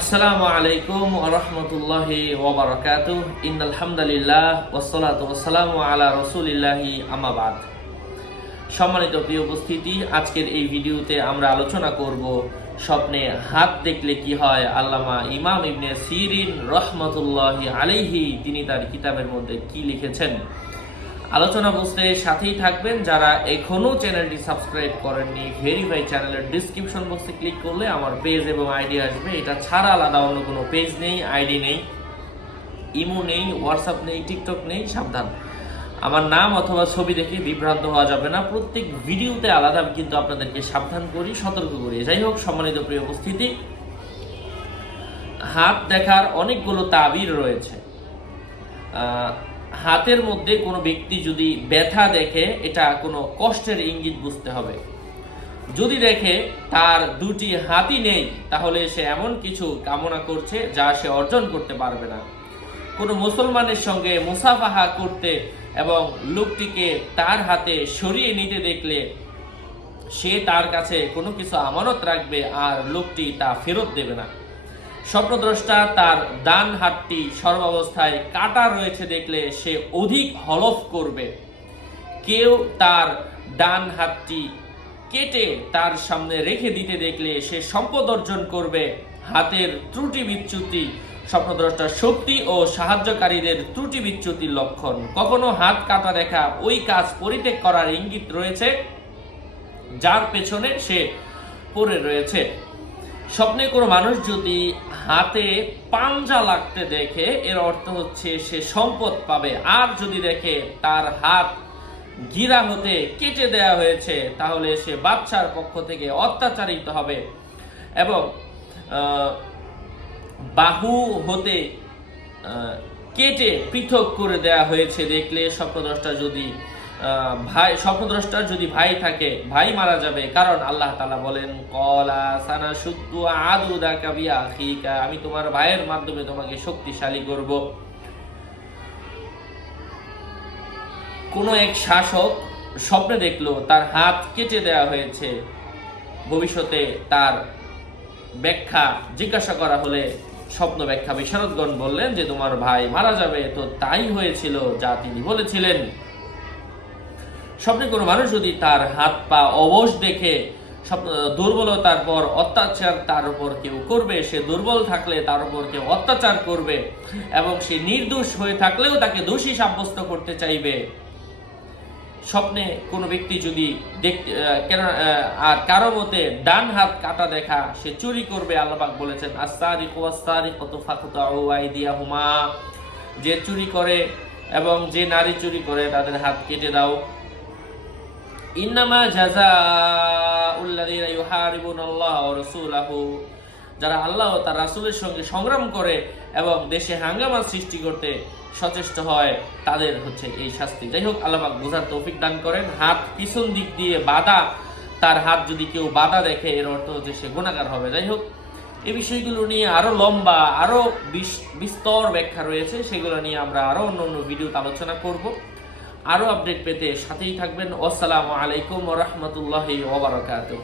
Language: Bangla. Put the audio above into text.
আসসালামু আলাইকুম ওয়া রাহমাতুল্লাহি ওয়া বারাকাতুহু। ইন্নাল হামদালিল্লাহ ওয়াসসালাতু ওয়াসসালামু আলা রাসূলিল্লাহি আম্মা বাদ। সম্মানিত প্রিয় উপস্থিতি, আজকের এই ভিডিওতে আমরা আলোচনা করব স্বপ্নে হাত দেখলে কি হয়। আল্লামা ইমাম ইবনে সিরিন রাহমাতুল্লাহি আলাইহি তিনি তার কিতাবের মধ্যে কি লিখেছেন। আলোচনা বুঝতে সাথেই থাকবেন। যারা এখনো চ্যানেলটি সাবস্ক্রাইব করেননি, ভেরিফাই চ্যানেলের ডিসক্রিপশন বক্সে ক্লিক করলে আমার পেজ এবং আইডি আসবে। এটা ছাড়া আলাদা অন্য কোনো পেজ নেই, আইডি নেই, ইমো নেই, হোয়াটসঅ্যাপ নেই, টিকটক নেই। সাবধান, আমার নাম অথবা ছবি দেখে বিভ্রান্ত হওয়া যাবে না। প্রত্যেক ভিডিওতে আলাদা কিন্তু আপনাদেরকে সাবধান করি, সতর্ক করি। যাই হোক, সম্মানিত প্রিয় উপস্থিতি, হাত দেখার অনেকগুলো তাবির রয়েছে। হাতের মধ্যে কোনো ব্যক্তি যদি ব্যথা দেখে, এটা কোনো কষ্টের ইঙ্গিত বুঝতে হবে। যদি দেখে তার দুটি হাতই নেই, তাহলে সে এমন কিছু কামনা করছে যা সে অর্জন করতে পারবে না। কোনো মুসলমানের সঙ্গে মুসাফাহা করতে এবং লোকটিকে তার হাতে সরিয়ে নিতে দেখলে সে তার কাছে কোনো কিছু আমানত রাখবে আর লোকটি তা ফেরত দেবে না। স্বপ্নদ্রষ্টা তার ডান হাতটি সর্বাবস্থায় কাটা রয়েছে দেখলে সে অধিক হলফ করবে। কেউ তার ডান হাতটি কেটে তার সামনে রেখে দিতে দেখলে সে সম্পদ অর্জন করবে। হাতের ত্রুটি বিচ্যুতি স্বপ্নদ্রষ্টার শক্তি ও সাহায্যকারীদের ত্রুটি বিচ্যুতির লক্ষণ। কখনো হাত কাটা দেখা ওই কাজ পরিত্যাগ করার ইঙ্গিত রয়েছে যার পেছনে সে পড়ে রয়েছে। স্বপ্নে কোনো মানুষ যদি হাতে পাঞ্জা লাগতে দেখে, এর অর্থ হচ্ছে সে সম্পদ পাবে। আর যদি দেখে তার হাত গিরা হতে কেটে দেয়া হয়েছে, তাহলে সে বাদশার পক্ষ থেকে অত্যাচারিত হবে। এবং বাহু হতে কেটে পৃথক করে দেয়া হয়েছে দেখলে স্বপ্নদ্রষ্টার যদি ভাই থাকে, ভাই মারা যাবে। কারণ আল্লাহ তাআলা বলেন, ক্বালা সানাশুদ্দু আদুদাকা বিআখিকা, আমি তোমার ভাইয়ের মাধ্যমে তোমাকে শক্তিশালী করব। কোনো এক শাসক স্বপ্নে দেখলো তার হাত কেটে দেয়া হয়েছে। ভবিষ্যতে তার ব্যাখ্যা জিজ্ঞাসা করা হলে স্বপ্ন ব্যাখ্যা বিশারদগণ বললেন যে তোমার ভাই মারা যাবে। তো তাই হয়েছিল যা তিনি বলেছিলেন। স্বপ্নে কোনো মানুষ যদি তার হাত পা অবশ দেখে, দুর্বলতার পর অত্যাচার তার উপর কেউ করবে, সে দুর্বল থাকলে তার উপর কেউ অত্যাচার করবে এবং সে নির্দোষ হয়ে থাকলেও তাকে দোষী সাব্যস্ত করতে চাইবে। স্বপ্নে কোনো ব্যক্তি যদি আর কারো মতে ডান হাত কাটা দেখা, সে চুরি করবে। আল্লাহ পাক বলেছেন, আস-সারিকু ওয়াস-সারিকাতু ফাকতাউ আইদিয়াহুমা, যে চুরি করে এবং যে নারী চুরি করে তাদের হাত কেটে দাও। ইন্নামা জাযাউল্লাযীনা ইউহারিবুনাল্লাহ ওয়া রাসূলাহু, যারা আল্লাহ ও তার রাসূলের সঙ্গে সংগ্রাম করে এবং দেশে হাঙ্গামা সৃষ্টি করতে সচেষ্ট হয়, তাদের হচ্ছে এই শাস্তি। যাই হোক, আল্লাহ পাক বোঝার তৌফিক দান করেন। হাত পিছন দিক দিয়ে বাঁধা, তার হাত যদি কেউ বাঁধা দেখে, এর অর্থ হচ্ছে সে গুনাহগার হবে। যাই হোক, এই বিষয়গুলো নিয়ে আরো লম্বা, আরো বিস্তর ব্যাখ্যা রয়েছে, সেগুলো নিয়ে আমরা আরো অন্য ভিডিওতে আলোচনা করব। আরো আপডেট পেতে সাথেই থাকবেন। আসসালামু আলাইকুম ওয়া রাহমাতুল্লাহি ওয়া বারাকাতুহু।